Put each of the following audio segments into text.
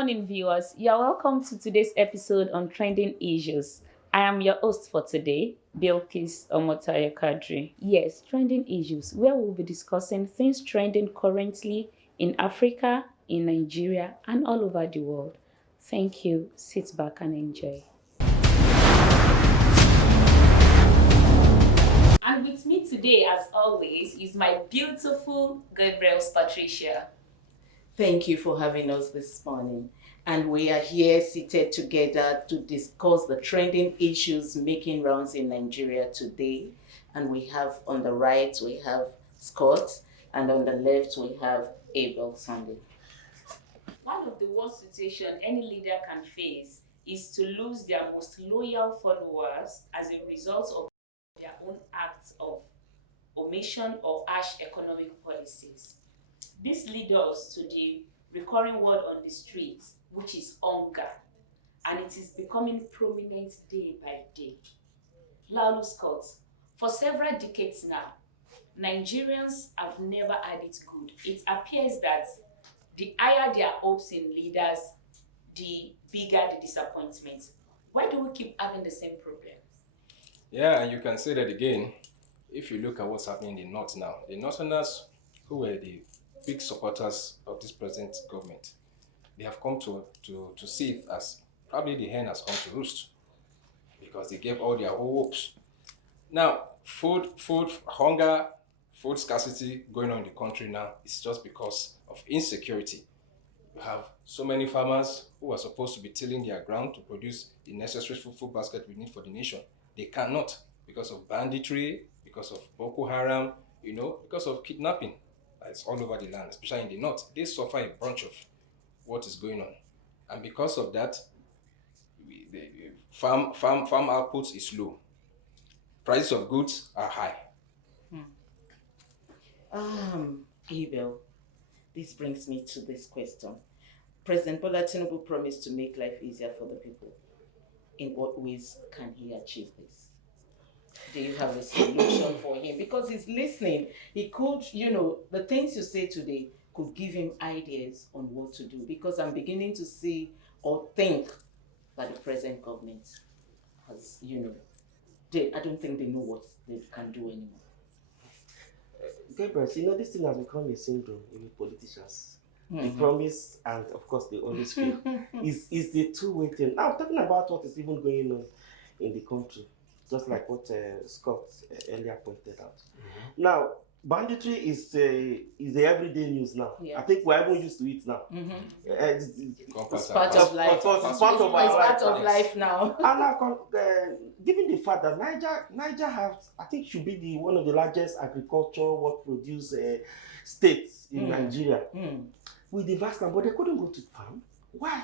morning, viewers. You're welcome to today's episode on trending issues. I am your host for today, Bilkis Omotayo Kadri. Yes, trending issues, where we'll be discussing things trending currently in Africa, in Nigeria, and all over the world. Thank you. Sit back and enjoy. And with me today, as always, is my beautiful Gabriel's Patricia. Thank you for having us this morning. And we are here seated together to discuss the trending issues making rounds in Nigeria today. And we have on the right, we have Scott, and on the left, we have Abel Sunday. One of the worst situations any leader can face is to lose their most loyal followers as a result of their own acts of omission or harsh economic policies. This leads us to the recurring word on the streets, which is hunger, and it is becoming prominent day by day. Laulu Scott, for several decades now, Nigerians have never had it good. It appears that the higher their hopes in leaders, the bigger the disappointment. Why do we keep having the same problem? Yeah, you can say that again. If you look at what's happening in the North now, the Northerners, who were the big supporters of this present government, they have come to see it as probably the hen has come to roost because they gave all their hopes. Now, hunger, food scarcity going on in the country now is just because of insecurity. You have so many farmers who are supposed to be tilling their ground to produce the necessary food basket we need for the nation. They cannot because of banditry, because of Boko Haram, because of kidnapping. It's all over the land, especially in the north. They suffer a bunch of what is going on. And because of that, the farm output is low. Prices of goods are high. Abel, this brings me to this question. President Bola Tinubu promised to make life easier for the people. In what ways can he achieve this? Do you have a solution for him? Because he's listening. He could, the things you say today could give him ideas on what to do. Because I'm beginning to see or think that the present government has, I don't think they know what they can do anymore. Gabriel, this thing has become a syndrome with politicians. They promise and of course they always fail. It's the two-way thing. Now I'm talking about what is even going on in the country. Just like what Scott earlier pointed out. Mm-hmm. Now, banditry is the everyday news now. Yeah. I think we're even used to it now. Mm-hmm. It's part of life. It's part of life now. And now, given the fact that Niger has, I think, should be one of the largest agricultural produce states in Nigeria. With the vast number, but they couldn't go to farm. Why?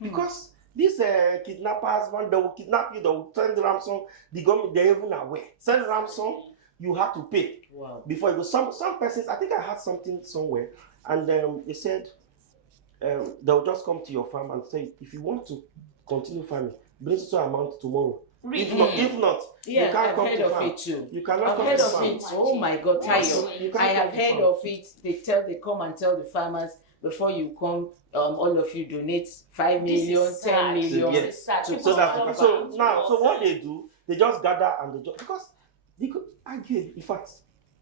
Because these kidnappers, they will kidnap you, they will send ransom. The government, they're even aware. Send ransom, you have to pay. Wow. Before you go. Some persons, I think I heard something somewhere, and they said they'll just come to your farm and say, if you want to continue farming, bring some amount tomorrow. Really? If not, yeah, you can't I've come heard to of farm. it too. You cannot I've heard of farm. it. Oh my God, Tayo. I have heard of it. They come and tell the farmers, before you come, all of you donate 5 million, 10 million. Yes. So what they do, they just gather and they just, because they could argue, in fact,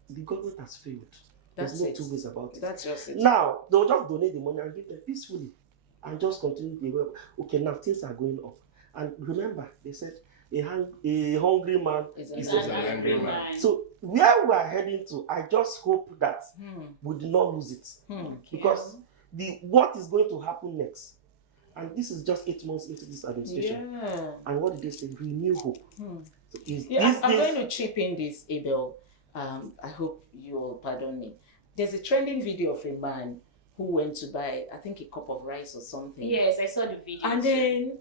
the government has failed. There's no two ways about it. That's just it. Now, they'll just donate the money and give them peacefully and just continue the way. Okay, now things are going up. And remember, they said, a hungry man is an angry man. So where we are heading to, I just hope that we do not lose it. Because what is going to happen next? And this is just 8 months into this administration. Yeah. And what did they say? Renew hope. So I'm going to chip in this, Abel. I hope you will pardon me. There's a trending video of a man who went to buy, I think, a cup of rice or something. Yes, I saw the video. And then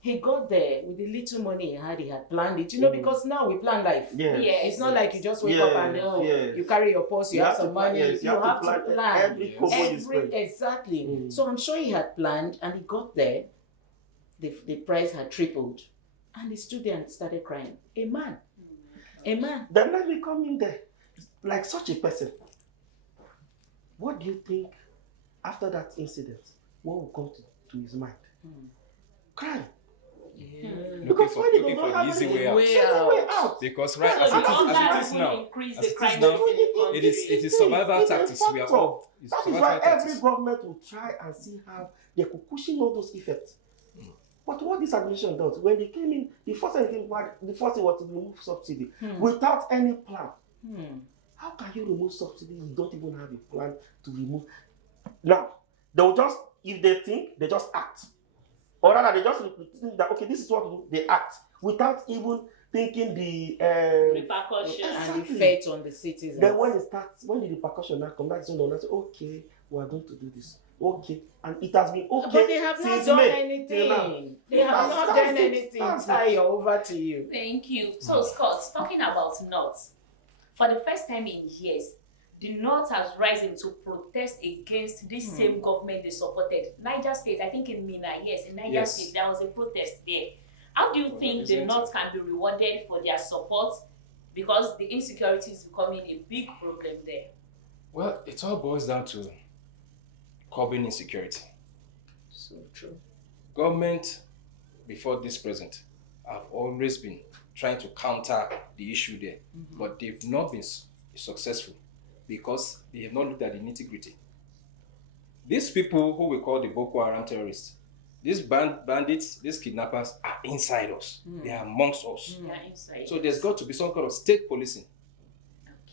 he got there with the little money he had planned it. Because now we plan life. Yes. Yeah, it's not like you just wake up and you carry your purse, you have some money. You have to plan. Exactly. So I'm sure he had planned, and he got there. The price had tripled, and he stood there and started crying. A man. Then let me come in there, like such a person. What do you think after that incident? What will come to to his mind? Mm. Crime. Yeah. Because when they looking don't for have the easy any way out. easy way out. Because right So as the it hunger is will now, increase as the it is crime now, rate in the country. it is survival It's a tactics. We are factor. all. It's That is survival why tactics. every government will try and see how they could cushion all those effects. But what this administration does, when they came in, the first thing was to remove subsidy without any plan. How can you remove subsidy? You don't even have a plan to remove. Now, they'll just, if they think, they just act. Or rather, they just think that, okay, this is what to do. They act without even thinking the Repercussion. And the exactly. effect on the citizens. Then when the repercussion now come, that's when they'll say, okay, we are going to do this. Okay, and it has been okay. But they have not since done May till now. anything. They have not That's done it. anything. That's it. Tayo, over to you. Thank you. So, Scott, talking about North, for the first time in years, the North has risen to protest against this same government they supported. Niger State, I think in Mina, yes, in Niger Yes. State, there was a protest there. How do you think the North can be rewarded for their support? Because the insecurity is becoming a big problem there. Well, it all boils down to curbing insecurity. So true. Government, before this present, have always been trying to counter the issue there, but they've not been successful because they have not looked at the nitty-gritty. These people who we call the Boko Haram terrorists, these bandits, these kidnappers are inside us. They are amongst us. They are inside. So there's got to be some kind of state policing.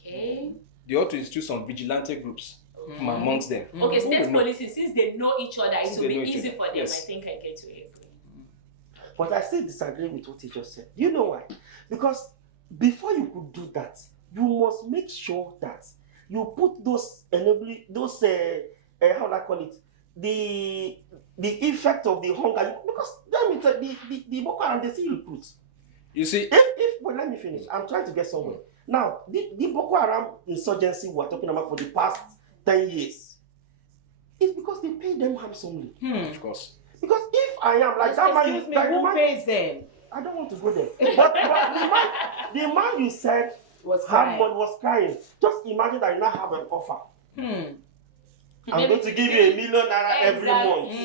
Okay. They ought to institute some vigilante groups from amongst them. Okay, Who state will know? policy, since they know each other, it Since will they be know each easy other, for them. yes. I think I get to agree. But I still disagree with what you just said. You know why? Because before you could do that, you must make sure that you put those enabling, those how do I call it, the effect of the hunger. Because let me tell you, the Boko Haram, they still recruit. You see, But let me finish. I'm trying to get somewhere. Now, the Boko Haram insurgency we're talking about for the past 10 years, it's because they pay them handsomely. of course. Because if I am like that man, Excuse me, that who man, pays them? I don't want to go there. But the man you said Was had crying. money, was crying. Just imagine that you now have an offer. I'm going to give you $1 million every month.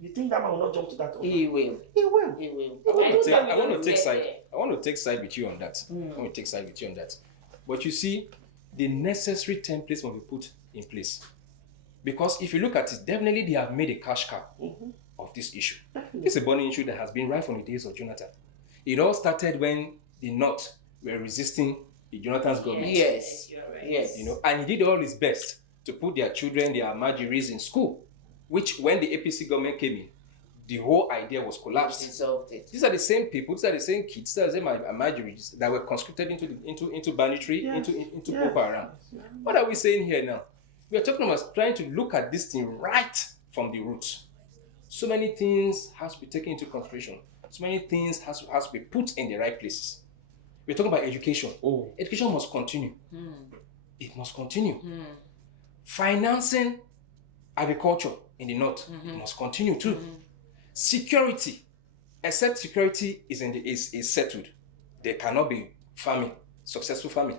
You think that man will not jump to that offer? He will. He will. He will. He will do that. I want to take Get side. there. I want to take side with you on that. I want to take side with you on that. But you see, the necessary templates must be put in place. Because if you look at it, definitely they have made a cash cow of this issue. This is a burning issue that has been right from the days of Jonathan. It all started when the North were resisting the Jonathan's government. Yes. You're right. Yes. You know, and he did all his best to put their children, their margeries in school, which when the APC government came in, the whole idea was collapsed. Dissolved it. These are the same people, these are the same kids, these are the same margeries that were conscripted into banditry, Yes. into Yes. Boko Haram. What are we saying here now? We are talking about trying to look at this thing right from the roots. So many things has to be taken into consideration. So many things has to be put in the right places. We're talking about education. Education must continue. It must continue. Financing agriculture in the north must continue too. Security, except security is settled, there cannot be farming, successful farming.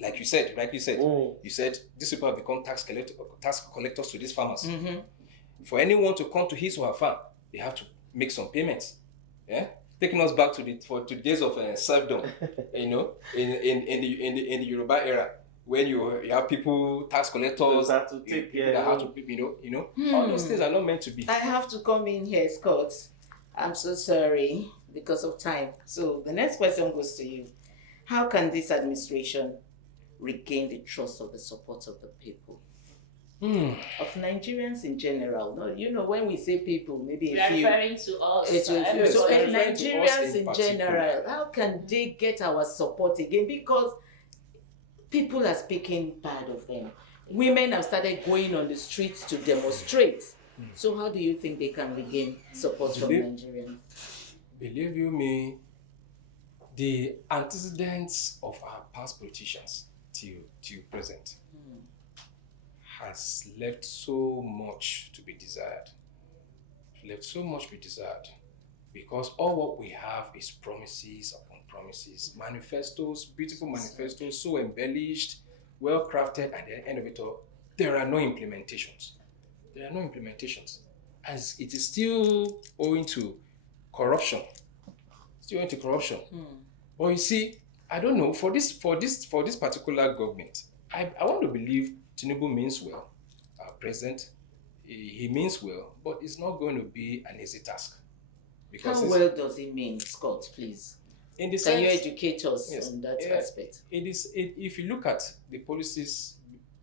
Like you said, you said these people have become tax collectors to these farmers. For anyone to come to his or her farm, they have to make some payments. Yeah, taking us back to the days of serfdom, you know, in the Yoruba era, when you have people, tax collectors, That to take people that have to, you know, all those things are not meant to be. I have to come in here, Scott. I'm so sorry because of time. So the next question goes to you. How can this administration regain the trust of the support of the people? Of Nigerians in general. No, you know, when we say people, maybe We a are few. referring to us. It will feel. Yes, So we are referring to us Nigerians in in particular. general, how can they get our support again? Because people are speaking bad of them. Women have started going on the streets to demonstrate. So how do you think they can regain support from Believe- Nigerians? Believe you me, the antecedents of our past politicians till present has left so much to be desired. Because all what we have is promises upon promises, manifestos, beautiful manifestos, so embellished, well crafted, and at the end of it all, there are no implementations. as it is still owing to corruption. Still owing to corruption. But you see, I don't know, for this particular government, I want to believe Tinubu means well. Our president, he means well, but it's not going to be an easy task. How well does it mean, Scott, please? In the Can you sense, educate us on that aspect? if you look at the policies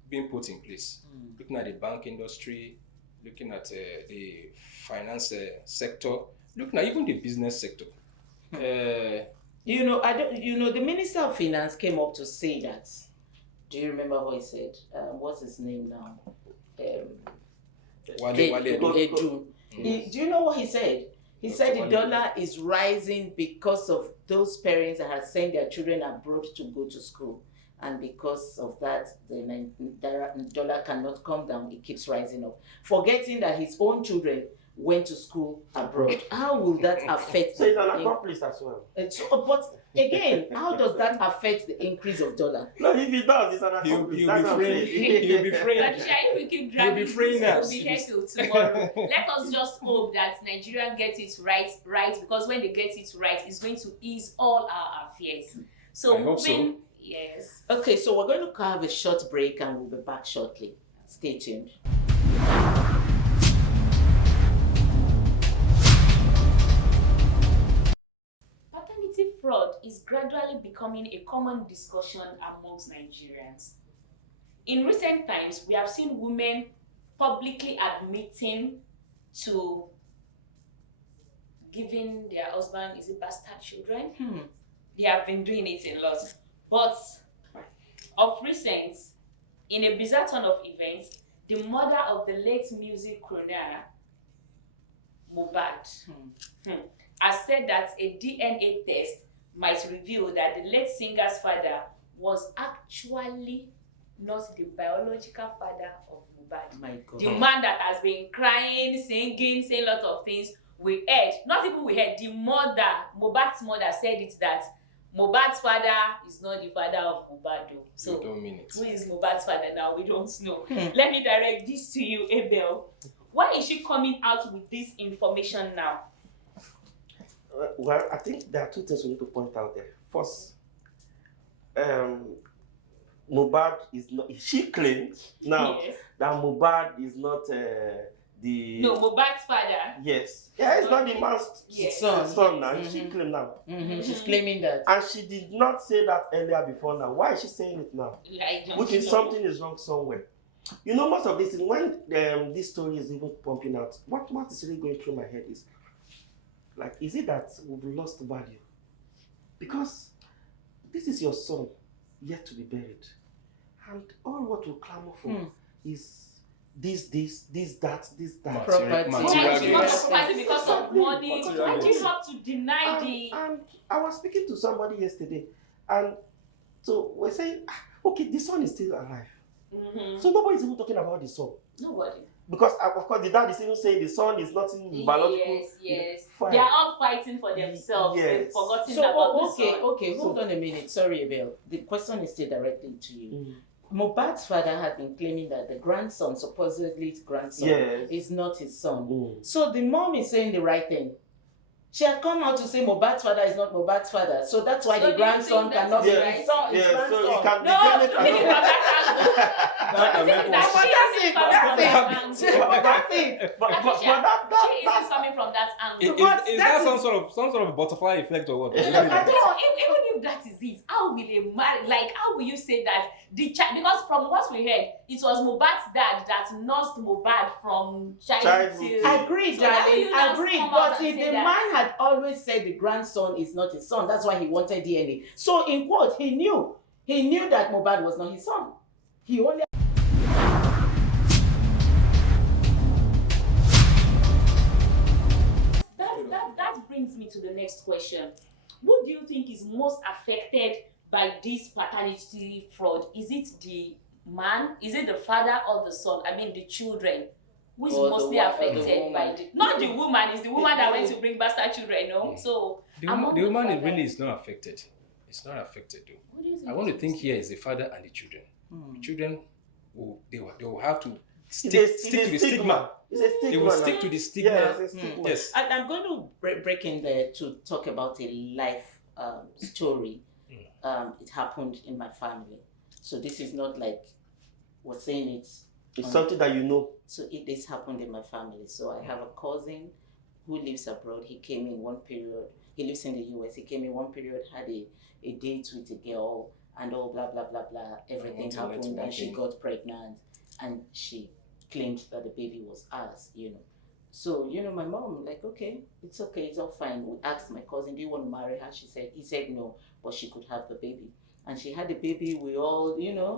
being put in place, looking at the bank industry, looking at the finance sector, looking at even the business sector. The Minister of Finance came up to say that. Do you remember what he said? What's his name now? Wale Edu. Do you know what he said? He said the dollar is rising because of those parents that have sent their children abroad to go to school. And because of that, the dollar cannot come down. It keeps rising up. Forgetting that his own children went to school abroad. How will that affect? So he's an accomplice as well. But again, how does that affect the increase of dollar? No, if he does, he's an accomplice. He'll be framed. But if we keep dragging be this, free now. we'll be here till tomorrow. Let us just hope that Nigeria gets it right, because when they get it right, it's going to ease all our affairs. So I hope so. Yes. Okay, so we're going to have a short break and we'll be back shortly. Stay tuned. Paternity fraud is gradually becoming a common discussion amongst Nigerians. In recent times, we have seen women publicly admitting to giving their husband, bastard children? They have been doing it a lot. But of recent, in a bizarre turn of events, the mother of the late music crooner, Mohbad, has said that a DNA test might reveal that the late singer's father was actually not the biological father of Mohbad. My God. The man that has been crying, singing, saying a lot of things. We heard, not even we heard, the mother, Mohbad's mother said it that Mohbad's father is not the father of Mohbad. So You don't mean it. who is Mohbad's father now? We don't know. Let me direct this to you, Abel. Why is she coming out with this information now? Well, I think there are two things we need to point out there. First, Mohbad is not. She claims now that Mohbad is not Mohbad's father. Yes. Yeah, it's not the man's son now. She claimed now. She's claiming that. And she did not say that earlier before now. Why is she saying it now? Which is something is wrong somewhere. You know, most of this is when this story is even pumping out. What is really going through my head is, like, is it that we've lost value? Because this is your son, yet to be buried. And all what we clamor for is this, that. Property. Why do you have property because of money? Why do you have to deny the... And I was speaking to somebody yesterday, and so we're saying, okay, the son is still alive. So nobody's even talking about the son. Nobody. Because, of course, the dad is even saying the son is not in biological. Yes. Fine. They are all fighting for themselves. Yes. They've forgotten about the son. Okay, hold on a minute. Sorry, Abel. The question is still directly to you. Mohbad's father had been claiming that the grandson, supposedly his grandson, is not his son. So the mom is saying the right thing. She had come out to say Mohbad's father is not Mohbad's father. So that's why the grandson cannot be his son. Yes, so you can No, negate take it from that angle. That's it. She isn't coming from that angle. Is that some sort of butterfly effect or what? No, even if that is it, how will a marry? Like, how will you say that the child? Because from what we heard, it was Mohbad's dad that nursed Mohbad from childhood. Agreed, darling. Agreed. But the man had always said the grandson is not his son. That's why he wanted DNA. So, in quote, he knew that Mohbad was not his son. He only. That brings me to the next question. Who do you think is most affected by this paternity fraud? Is it the man? Is it the father or the son? I mean, the children. Who is mostly affected by it? Not the woman. It's the woman that went to bring bastard children, no? So the woman really is not affected. It's not affected though. I want to think here is the father and the children. The children they will have to stick It's a to the stigma. It's a stigma. They will now. stick to the stigma. Yeah, it's a stigma. Yes. I'm going to break in there to talk about a life story. It happened in my family. So this is not like we're saying it's something that you know. So this happened in my family. So I have a cousin who lives abroad. He came in one period. He lives in the US. He came in one period, had a date with a girl, and all blah blah blah blah. Everything happened, and she got pregnant, and she claimed that the baby was ours. So my mom like, okay, it's all fine. We asked my cousin, do you want to marry her? He said no, but she could have the baby. And she had the baby. We all,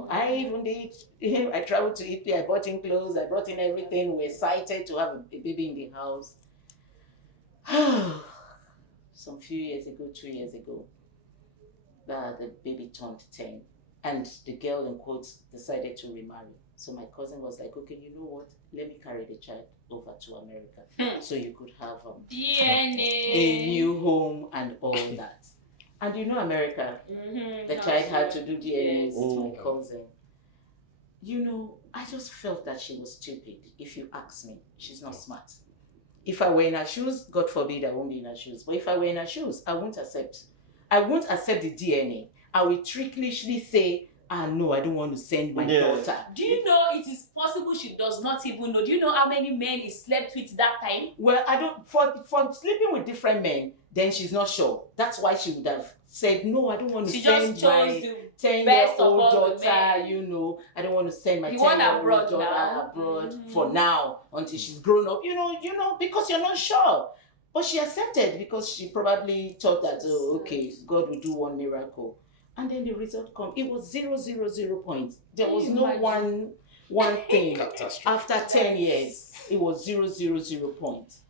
I even did. I traveled to Italy. I bought in clothes. I brought in everything. We're excited to have a baby in the house. Some few years ago, 2 years ago, the baby turned 10. And the girl, in quotes, decided to remarry. So my cousin was like, okay, you know what? Let me carry the child over to America. So you could have DNA. a new home and all that. And America, the child had to do DNA with my cousin. I just felt that she was stupid. If you ask me, she's not smart. If I were in her shoes, God forbid I won't be in her shoes. But if I were in her shoes, I won't accept the DNA. I will tricklishly say, no, I don't want to send my daughter. Do you know it is possible she does not even know? Do you know how many men he slept with that time? Well, I don't, for sleeping with different men, then she's not sure. That's why she would have said, no, I don't want to send my 10-year-old daughter, I don't want to send my 10-year-old daughter abroad for now, until she's grown up, because you're not sure. But she accepted because she probably thought that, okay, God will do one miracle. And then the result come. It was 0, 0, 0 points. There was no one thing. After 10 years, it was 0, 0, 0 points.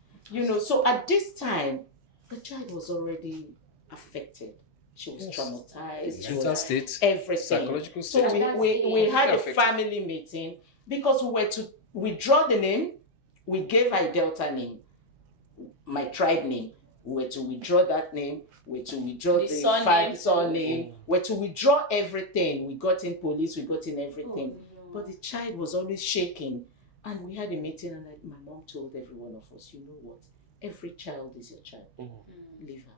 So at this time, the child was already affected. She was traumatized. Mental state, everything. psychological state. So we had a family meeting because we were to withdraw the name. We gave her a Delta name, my tribe name. We were to withdraw that name. We were to withdraw the surname. We were to withdraw everything. We got in police. We got in everything. But the child was always shaking. And we had a meeting, and my mom told every one of us, you know what? Every child is your child. Leave her.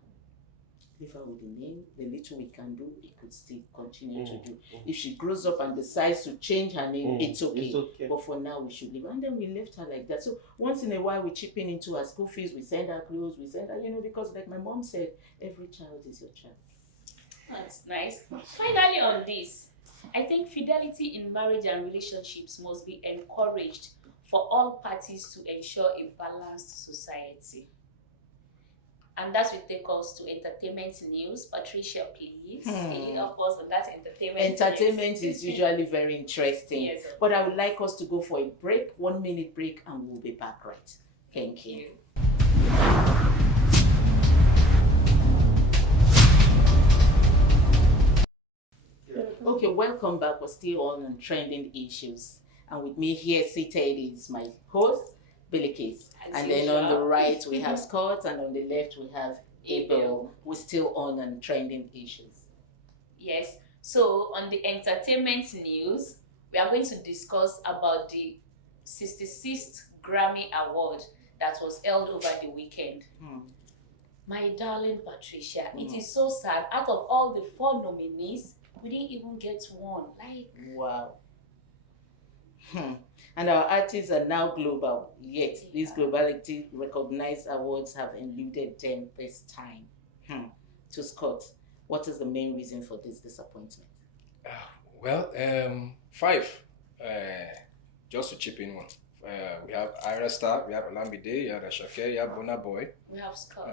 Leave her with the name. The little we can do, it could still continue to do. If she grows up and decides to change her name, it's okay. But for now, we should leave. And then we left her like that. So once in a while, we chip in into her school fees. We send her clothes. We send her, because like my mom said, every child is your child. That's nice. Finally, on this, I think fidelity in marriage and relationships must be encouraged for all parties to ensure a balanced society. And that will take us to entertainment news. Patricia, please, help us on that entertainment news. Is usually very interesting. Yes, but I would like us to go for a break, 1 minute break, and we'll be back right. Thank you. Okay, welcome back. We're still on trending issues. And with me here seated is my host, Bilikis. And then on the right we have Scott, and on the left we have Abel. We're still on trending issues. Yes. So on the entertainment news, we are going to discuss about the 66th Grammy Award that was held over the weekend. My darling Patricia, it is so sad. Out of all the 4 nominees, we didn't even get one. Wow. And our artists are now global, yet these globality recognized awards have eluded them this time. To Scott, what is the main reason for this disappointment? Well, 5. Just to chip in one. We have Ira Star, we have Olamide, we have Asake, we have Burna Boy. We have Scott.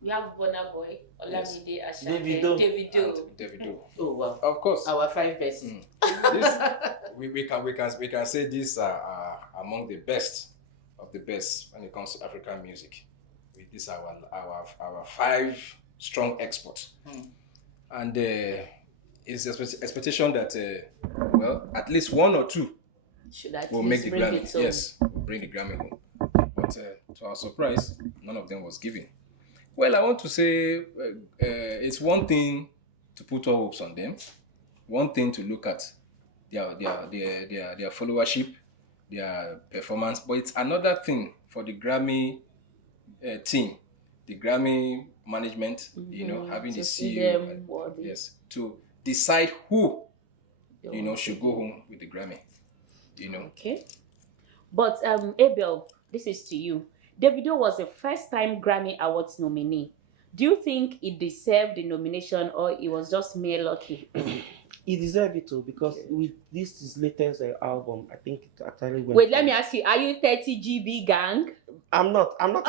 We have Burna Boy, Olamide, Yes. Asake, Davido. Oh wow! Of course. Our 5 best. We can say these are among the best of the best when it comes to African music. With this our 5 strong exports, and it's expectation that at least 1 or 2 will make the Grammy. Yes, bring the Grammy home. But to our surprise, none of them was given. Well, I want to say it's one thing to put our hopes on them, one thing to look at their followership, their performance. But it's another thing for the Grammy team, the Grammy management, having the To see CEO, them worthy. yes, to decide who, should go home with the Grammy, Okay. But Abel, this is to you. Davido was the first time Grammy Awards nominee. Do you think he deserved the nomination or he was just mere lucky? He deserves it too, because with this his latest album, I think it actually went. Wait, let me ask you, are you 30 GB gang? I'm not. I'm not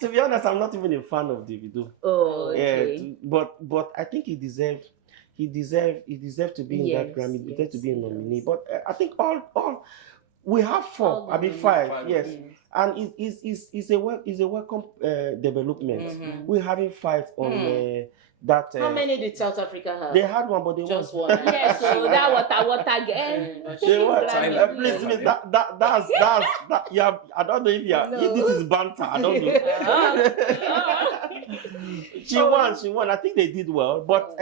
to be honest, I'm not even a fan of Davido. Oh, okay. Yeah, but I think he deserved to be in that Grammy. He deserved to be a nominee. But I think all we have four. I mean five. Yes. And it's a welcome development. We're having five on that. How many did South Africa have? They had one, but they just won. one. Yes, so that water game. They won. Please, that's you have. I don't know if you are. If this is banter, I don't know. She won. I think they did well, but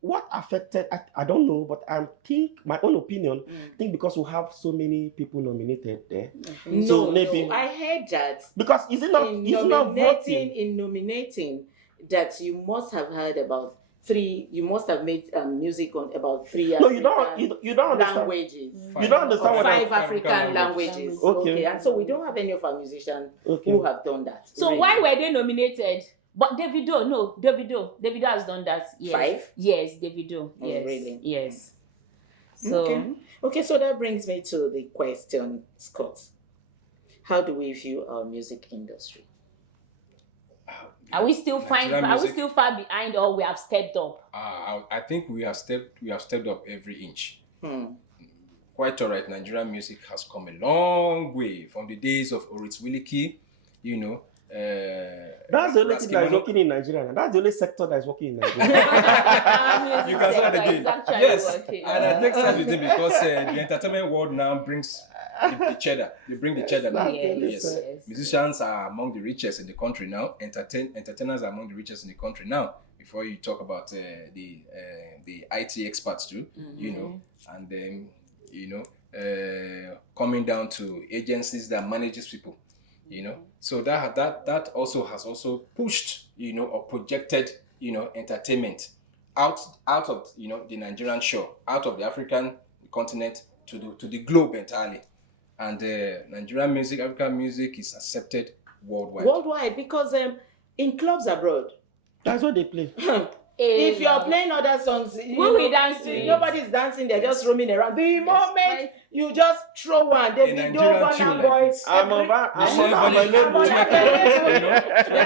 what affected? I don't know, but I think my own opinion. I think because we have so many people nominated there. No, I heard that because is it not voting? In nominating, that you must have heard about three. You must have made music on about three. No, you don't. You don't understand. Languages. You don't understand what five African languages. Okay. And so we don't have any of our musicians who have done that. So really. why were they nominated? But Davido has done that. Yes. 5? Yes, Davido. Oh, Yes. really? Yes. So Okay, so that brings me to the question, Scott. How do we view our music industry? are we still far behind or we have stepped up? I think we have stepped up every inch. Quite all right. Nigerian music has come a long way from the days of Oris Wiliki, That's the only thing that is working in Nigeria. That's the only sector that is working in Nigeria. You can say that again. Yes, working. and I take time with it because the entertainment world now brings the cheddar. They bring the cheddar now. Yes. Musicians are among the richest in the country now. Entertainers are among the richest in the country now. Before you talk about the IT experts too, and then coming down to agencies that manages people. So that also has pushed or projected entertainment out of the Nigerian shore, out of the African continent to the globe entirely, and Nigerian music, African music is accepted worldwide Because in clubs abroad, That's what they play. If you're playing other songs, we dance to it. Nobody's dancing, they're just roaming around. The moment you just throw one, Davido, Burna Boy, I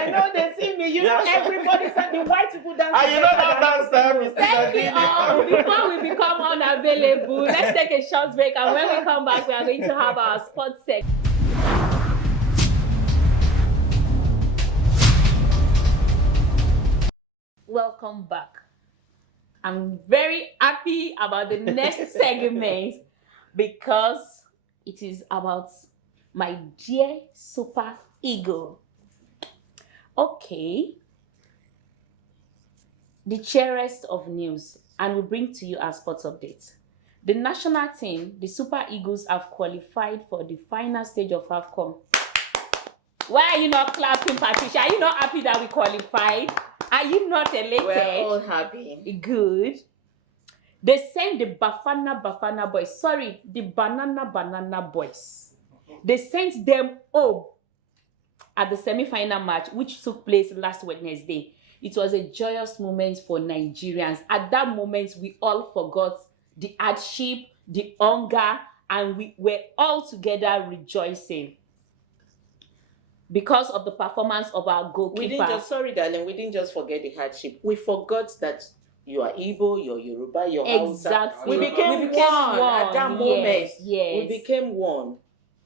know they see me. Everybody said the white people dance. And you know that dance time. Thank you all. Before we become unavailable, let's take a short break, and when we come back, we are going to have our sports section. Welcome back. I'm very happy about the next segment because it is about my dear Super Eagle. Okay. The cheeriest of news, and we bring to you our sports updates. The national team, the Super Eagles, have qualified for the final stage of AFCON. Why are you not clapping, Patricia? Are you not happy that we qualified? Are you not elated? We're all happy. Good. They sent the Bafana boys. Sorry, the Banana boys. They sent them home at the semi-final match, which took place last Wednesday. It was a joyous moment for Nigerians. At that moment, we all forgot the hardship, the hunger, and we were all together rejoicing because of the performance of our goalkeeper. We didn't just forget the hardship. We forgot that you are Igbo, you're Yoruba, you're Hausa. Exactly. We became one at that moment. Yes. We became one.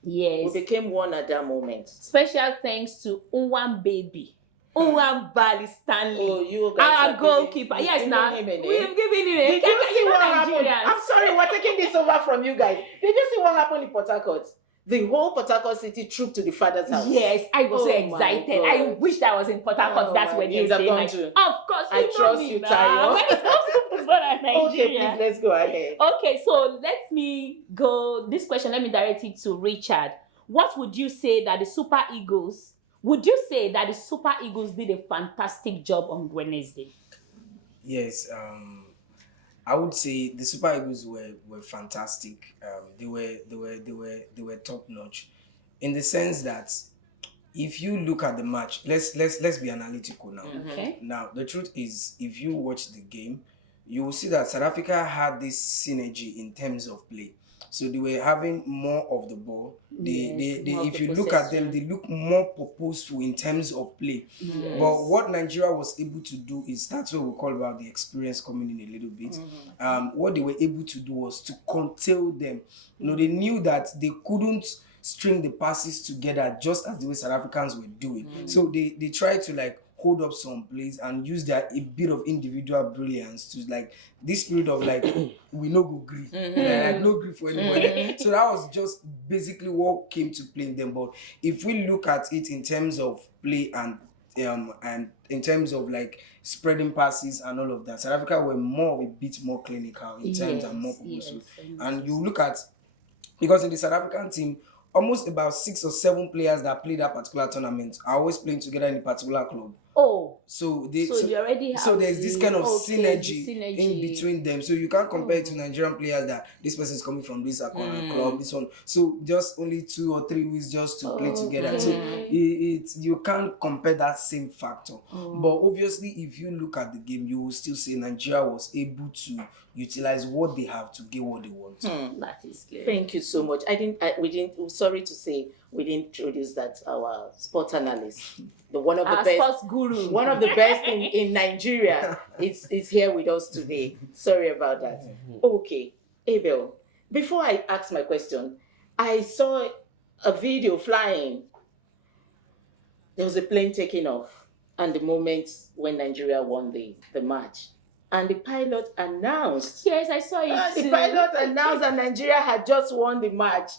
Yes. We became one at that moment. Special thanks to Unwan Baby. Unwan Bali Stanley. Oh, you guys our goalkeeper. Yes, now we've given him a Did you see what happened? I'm sorry, we're taking this over from you guys. Did you see what happened in Port Harcourt? the whole Port Harcourt city trooped to the father's house. Yes, I was so Oh my excited. I God. wish I was in Port Harcourt. Oh That's my where God. they You'd have stay. gone Like, to. of course, I you know trust me you, now. Tayo. When it comes to football and Okay, Nigeria. please, let's go ahead. Okay, so let me go. This question, let me direct it to Richard. What would you say that the Super Eagles? Would you say that the Super Eagles did a fantastic job on Wednesday? Yes, I would say the Super Eagles were fantastic. They were top notch, in the sense that if you look at the match, let's be analytical now. Okay. Now the truth is, if you watch the game, you will see that South Africa had this synergy in terms of play. So they were having more of the ball. They More of if the you look at them, possession. they look more purposeful in terms of play. Yes. But what Nigeria was able to do is, that's what we call about the experience coming in a little bit. What they were able to do was to curtail them. You know, they knew that they couldn't string the passes together just as the way South Africans were doing. So they tried to like hold up some plays and use their a bit of individual brilliance to like this spirit of like we no go gree, like no gree for anybody. So that was just basically what came to play in them. But if we look at it in terms of play and in terms of like spreading passes and all of that, South Africa were a bit more clinical in terms and more purposeful. And you look at, because in the South African team, almost about 6 or 7 players that played that particular tournament are always playing together in a particular club. Oh, So you already have so there's this kind of okay, synergy the synergy in between them. So you can't compare it to Nigerian players that this person is coming from this club, this one. So just only 2 or 3 weeks just to play together. So you can't compare that same factor. But obviously, if you look at the game, you will still say Nigeria was able to utilize what they have to get what they want. That is good. Thank you so much. Sorry to say, we didn't introduce that our sports analyst, one of the Our best, sports guru. one of the best in Nigeria, is here with us today. Sorry about that. Okay, Abel, before I ask my question, I saw a video flying. There was a plane taking off, and the moment when Nigeria won the match, and the pilot announced. Yes, I saw it The too. pilot announced that Nigeria had just won the match,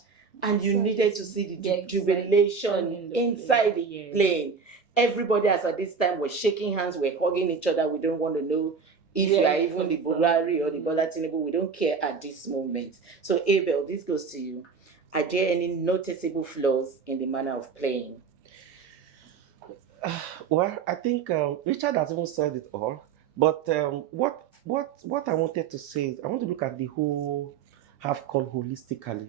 and you needed to see the jubilation inside the plane. Everybody, as at this time, was shaking hands, were hugging each other. We don't want to know if you are even the Buhari or the Bola Tinubu. We don't care at this moment. So, Abel, this goes to you. Are there any noticeable flaws in the manner of playing? Well, I think Richard has even said it all. But what I wanted to say is I want to look at the whole AFCON holistically.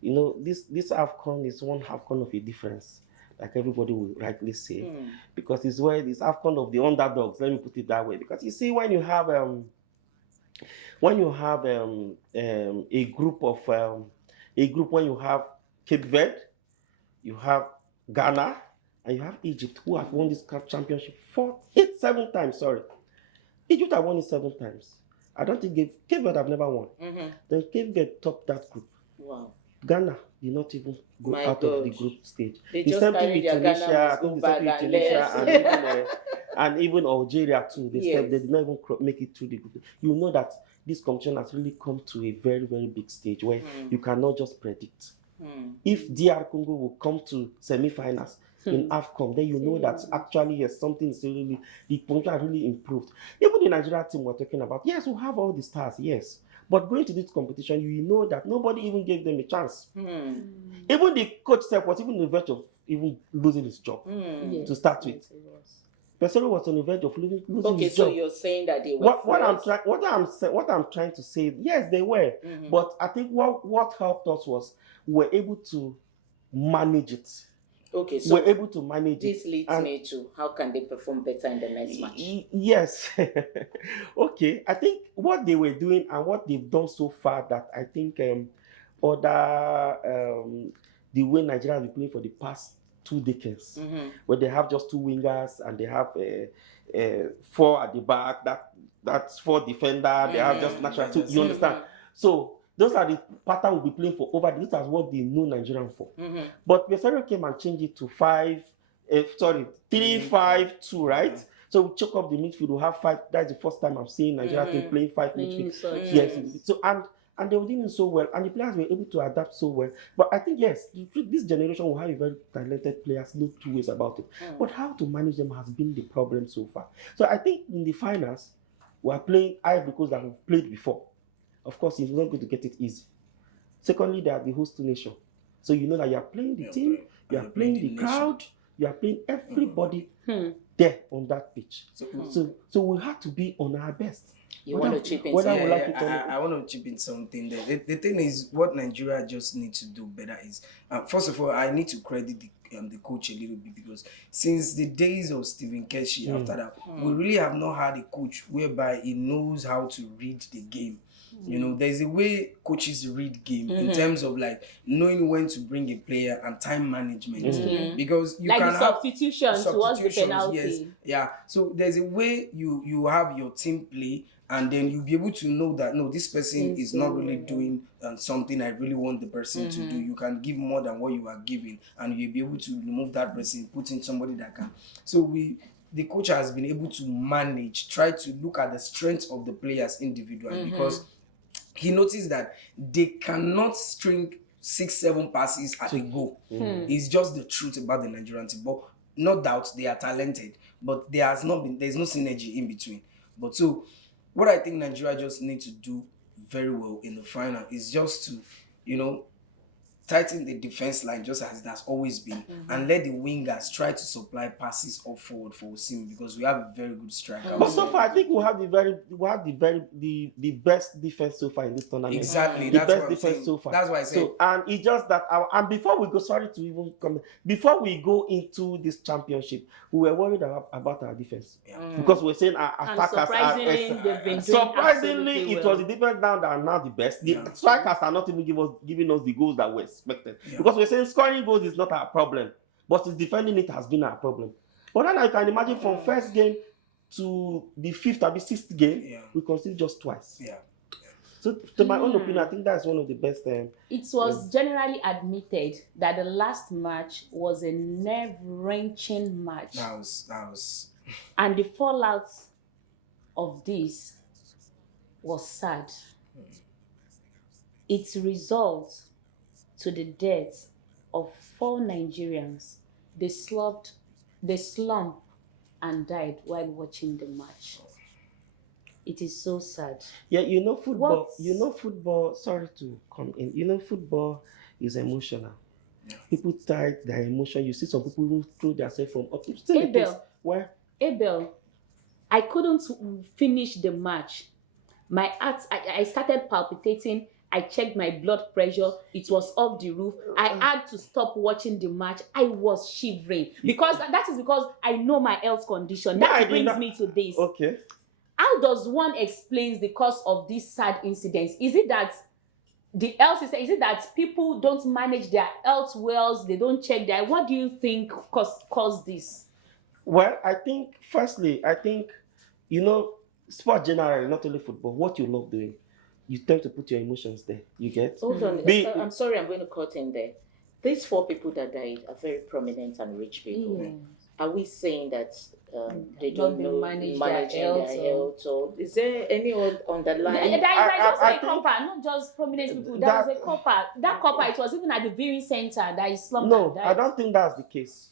You know, this AFCON is one AFCON of a difference, like everybody will rightly say, because it's where this AFCON of the underdogs. Let me put it that way. Because you see, when you have a group when you have Cape Verde, you have Ghana, and you have Egypt, who have won this championship 7 times. Sorry. Egypt have won it 7 times. I don't think Cape Verde have never won. Then Cape Verde topped that group. Wow. Ghana did not even go out of the group stage. They The just same thing carried with their Tunisia. Ghana I think go the same back thing and with Tunisia left. and even Algeria too. They Yes. did not even make it through the group. You know that this competition has really come to a very, very big stage where you cannot just predict. If DR Congo will come to semi-finals in AFCON, then you know that actually yes, something is really, the competition has really improved. Even the Nigeria team we're talking about, yes, we have all the stars, yes. But going to this competition, you know that nobody even gave them a chance. Even the coach self was even on the verge of even losing his job to start with. Pesero was on the verge of losing Okay, his so job. you're saying that they were What I'm trying to say, yes, they were. But I think what helped us was we were able to manage it. Okay, so We're able to manage this it. leads And- me to how can they perform better in the next match? Yes. Okay. I think what they were doing and what they've done so far, that I think the way Nigeria has been playing for the past 2 decades, where they have just 2 wingers and they have 4 at the back, that's 4 defender, they have just natural 2. You understand? So those are the pattern we'll be playing for over. This is what they know Nigerian for. But Pesero came and changed it to 3-5-2, right? So we choke up the midfield. We'll have 5. That's the first time I'm seeing Nigeria team playing 5 midfield. Yes. So and and they were doing so well, and the players were able to adapt so well. But I think yes, this generation will have a very talented players, no two ways about it. But how to manage them has been the problem so far. So I think in the finals, we are playing Ivory Coast that we've played before. Of course, it's not going to get it easy. Secondly, they are the host nation, so you know that you are playing the team, you are playing the crowd, you are playing everybody there on that pitch. So we have to be on our best. You want to chip in? I want to chip in something there. The thing is, what Nigeria just needs to do better is, first of all, I need to credit the coach a little bit, because since the days of Stephen Keshi, after that, we really have not had a coach whereby he knows how to read the game. You know, there's a way coaches read game in terms of like knowing when to bring a player and time management, because you like can the have substitutions towards the penalty. yes, yeah. So there's a way you have your team play, and then you'll be able to know that no, this person is not really doing something I really want the person to do. You can give more than what you are giving, and you'll be able to remove that person, put in somebody that can. So the coach has been able to manage, try to look at the strengths of the players individually, because he noticed that they cannot string 6-7 passes at a go. It's just the truth about the Nigerian team. But no doubt they are talented, but there's no synergy in between. But so what I think Nigeria just need to do very well in the final is just to, you know, tighten the defense line just as it has always been, and let the wingers try to supply passes up forward for Osimhen, because we have a very good striker. But so far, I think we have the best defense so far in this tournament. Exactly, the that's best what I'm defense saying. so far. That's why I said. So, and it's just that and before we go, sorry to even come, before we go into this championship, we were worried about our defense, because we're saying our attackers surprisingly, they've been doing surprisingly absolutely it well. was the defense now that are now the best. The strikers are not even giving us the goals that we expected, because we're saying scoring goals is not our problem, but it's defending it has been our problem. But then I can imagine from first game to the fifth or the sixth game, we conceded just twice. So, to my own opinion, I think that's one of the best. It was generally admitted that the last match was a nerve-wrenching match. That was. And the fallout of this was sad. It resulted to the death of 4 Nigerians. They slumped and died while watching the match. It is so sad. Yeah, you know football. What? You know football. Sorry to come in. You know football is emotional. People tie their emotion. You see some people even throw themselves from up. Where? Abel, I couldn't finish the match. My heart, I started palpitating. I checked my blood pressure. It was off the roof. I had to stop watching the match. I was shivering because that is because I know my health condition. That brings me to this. Okay. How does one explain the cause of these sad incidents? Is it that the health system, is it that people don't manage their health well, they don't check their, what do you think caused this? Well, I think firstly, you know, sport generally, not only football, what you love doing, you tend to put your emotions there. You get? Hold on. I'm sorry, I'm going to cut in there. These 4 people that died are very prominent and rich people. Yes. Are we saying that they don't know managing their health? Or is there any underlying? There is also a copper, not just prominent people. There was a copper. That copper, it was even at the viewing center that is slumped. No, I don't think that's the case.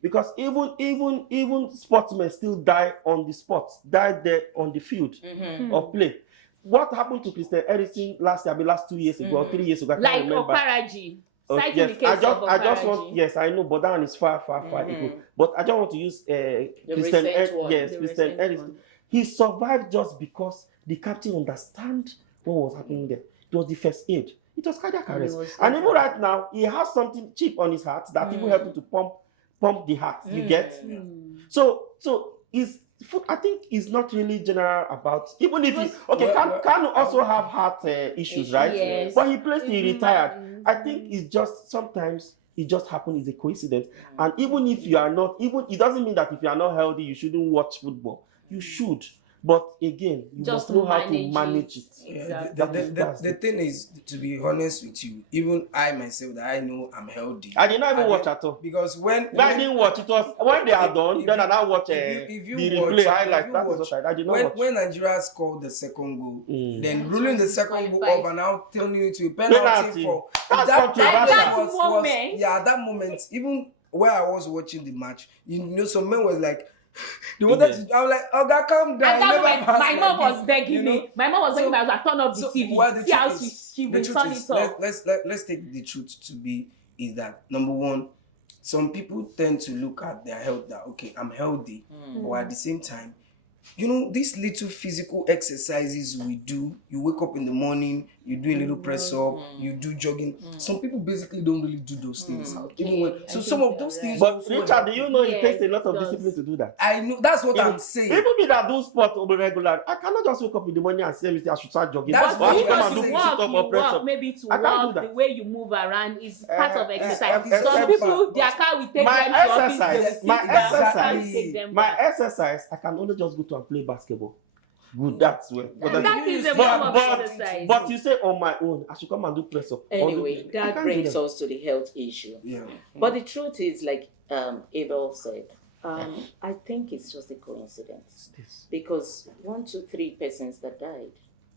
Because even sportsmen still die on the spot, died there on the field of play. What happened to Christian Eriksen last 2 years ago or 3 years ago? I can't remember. Okparaji. Yes, I just want. Yes, I know, but that one is far ago. But I just want to use Christian Eriksen. He survived just because the captain understand what was happening there. It was the first aid. It was cardiac arrest, and even right now he has something cheap on his heart that people help him to pump the heart. You get? So I think it's not really general about, even if Kanu also have heart issues, right? Yes. But he plays till he retired. I think it's just sometimes it just happens, it's a coincidence. And even if you are not, it doesn't mean that if you are not healthy, you shouldn't watch football. You should. But again, you Just must know how to manage manage it. it. Exactly. The thing is, to be honest with you, even I myself, that I know I'm healthy. I did not even And watch then- at all. Because when I didn't watch. It was when they are done. if Then you- I now watch if you the watch- replay if highlight. you That is watch, what I did not when, watch. when Nigeria scored the second goal, then That ruling the was second goal disqualified. up and now turning it to a Penalty. penalty for That's that controversial. That was moment. yeah, at that moment, even where I was watching the match, you know, some men was like, they wanted to. I was like, oh God, calm down. At that You never moment, pass my like mom this, was begging you know? me. My mom was begging me. I was like, turn off the well, TV. See how she the will truth turn is, it off. let's take the truth to be is that number one, some people tend to look at their health that okay, I'm healthy, but at the same time, you know, these little physical exercises we do, you wake up in the morning, you do a little press up, you do jogging. Some people basically don't really do those things. Even when, so some of those things. But also Richard, do you know it Yes, takes a lot of it does. discipline to do that? I know that's what Even- I'm saying. Even me that do sport on the regular, I cannot just wake up in the morning and say I should start jogging. That's But I what should you come are and do saying. sit up or press up. Maybe to I can't do walk, that. the way you move around is part of exercise. it's Some also people, part- their car will take My them to office, they will exercise, sit my down, their car will exercise, take them my back. exercise, I can only just go to and play basketball. Good, that's well. That is a But- form of but- exercise. But you say on my own, I should come and do press up. or do- Anyway, I that can't do brings us to the health issue. Yeah. But the truth is, like Abel said, I think it's just a coincidence. This. Because 1, 2, 3 persons that died,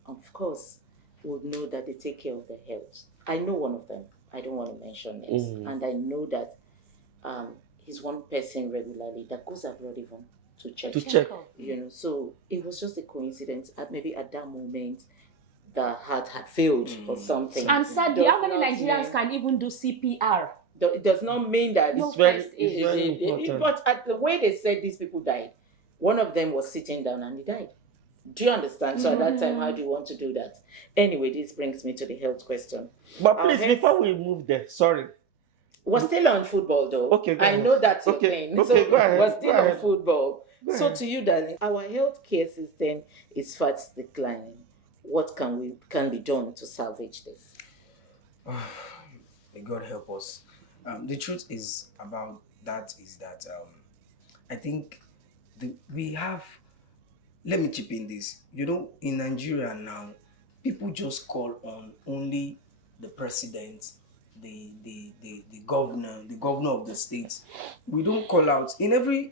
of course, would know that they take care of their health. I know one of them. I don't want to mention names. And I know that he's one person regularly that goes abroad even to check. To check. You know, so it was just a coincidence. Maybe at that moment, the heart had failed or something. And sadly, Does how many not Nigerians mean- can even do CPR? It does not mean that No it's very- first it's aid. very important. But at the way they said these people died, one of them was sitting down and he died. Do you understand? So at that time, how do you want to do that? Anyway, this brings me to the health question. But please, health- before we move there, sorry. We're still on football though. Okay, go I ahead. know that's your Okay, thing. okay, So go ahead, we're still go on ahead. football. Go So ahead. to you, darling, our healthcare system is fast declining. What can be done to salvage this? May God help us. The truth is about that is that I think we have. Let me chip in this. You know, in Nigeria now, people just call on only the president, the governor of the state. We don't call out in every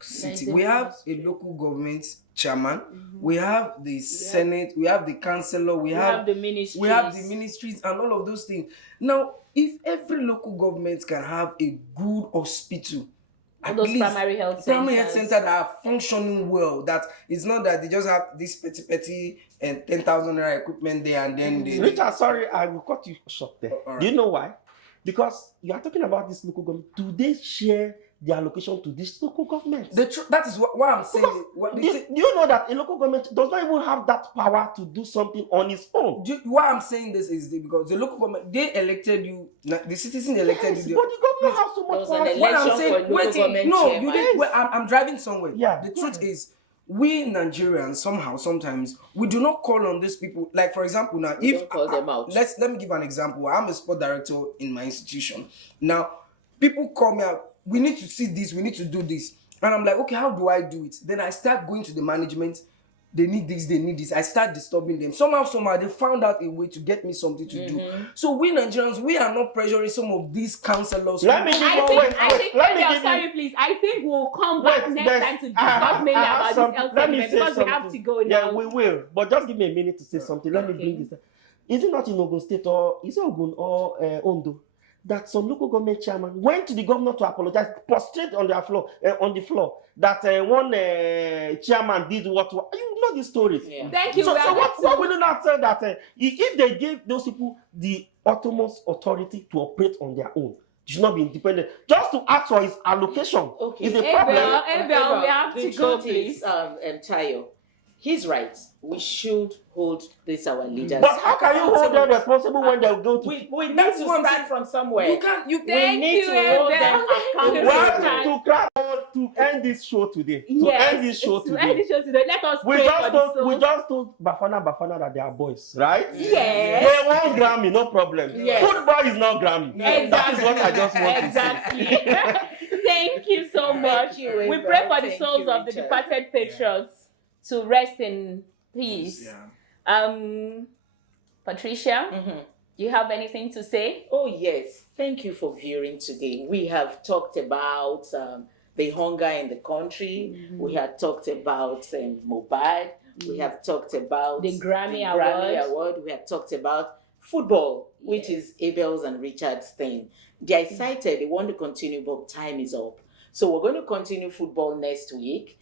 city. We have a local government chairman. We have the senate. We have the councillor. We have the ministries. we have the ministries and all of those things. Now, if every local government can have a good hospital, All at those least primary health primary health centers. centers that are functioning well, that it's not that they just have this petty and 10,000 naira equipment there and then they Richard, sorry, I will cut you short there. All right. Do you know why? Because you are talking about this local government. Do they share the allocation to this local government? that is why I'm saying Because it. What- do you know that a local government does not even have that power to do something on its own? why I'm saying this is because the local government, they elected you, the citizens elected Yes, you. but the government has so There much was power. an What I'm election saying, for local wait, government no, you chairman. didn't. Wait, I'm driving somewhere. Yeah, The go truth ahead. is, we Nigerians sometimes we do not call on these people. Like for example, now We if don't call them out. let me give an example. I'm a sport director in my institution. Now, people call me out. We need to see this. We need to do this, and I'm like, okay, how do I do it? Then I start going to the management. They need this, they need this. I start disturbing them. Somehow, they found out a way to get me something to do. So we Nigerians, we are not pressuring some of these councillors. Let me give I you think, wait, I wait, think, let me maybe, give sorry, you. please. I think we'll come back Wait, next there's- time to I have- discuss mainly I have about this something. health Let me segment say because we have something. to go Yeah, now. we will. But just give me a minute to say something. Let me bring this. Is it not in Ogun State or is it Ogun or Ondo that some local government chairman went to the governor to apologize, prostrate on the floor, that one chairman did what? You know the stories. Yeah. Thank you. So, we are so what getting- will you not say that if they give those people the utmost authority to operate on their own, they should not be independent, just to ask for his allocation Okay. is a Abel, problem. Abel, we have the to go, truth please. is, Tayo, he's right. We should hold this our leaders. But how can you hold them responsible when they go to? We need That's to what I'm start saying. from somewhere. You can't. You We Thank need you, to hold Abel. them accountable. Well, to crack to end this show today. To end this show to end today. this show today. Let us We pray for just the told souls. Bafana that they are boys, right? Yes. They want Grammy, no problem. Yes. Football is not Grammy. Exactly. That is what I just want to say. Exactly. Thank you so much. you, We Abel. pray for the Thank souls you, of the Richard. departed patriots. to rest in peace. Yeah. Patricia, do you have anything to say? Oh, yes. Thank you for viewing today. We have talked about the hunger in the country. We have talked about Mobile. We have talked about The Grammy Award. We have talked about football, which is Abel's and Richard's thing. They are excited. They want to continue, but time is up. So we're going to continue football next week.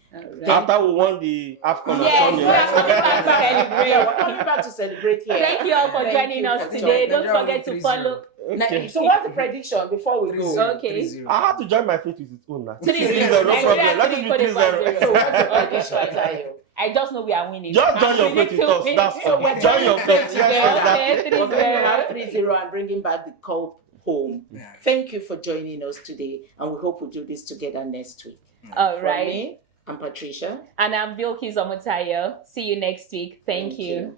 After we won the AFCON. Yes, we we are coming back to celebrate. Yeah, we're coming back to celebrate here. Thank you all for joining us today. joining. Don't forget to follow. Okay. So what's the prediction before we go? Okay. 3-0. I have to join my faith with its own now. 3-0. No problem. Nigeria Let it be Côte d'Ivoire 3-0. So what's the prediction, Tayo? I just know we are winning. Just join your faith with us. That's all. Join your faith. Yes, exactly. We're going to have 3-0 and bringing back the cup home. Yeah. Thank you for joining us today, and we hope we do this together next week. All From right. me, I'm Patricia. And I'm Bilkis Omotayo. See you next week. Thank you.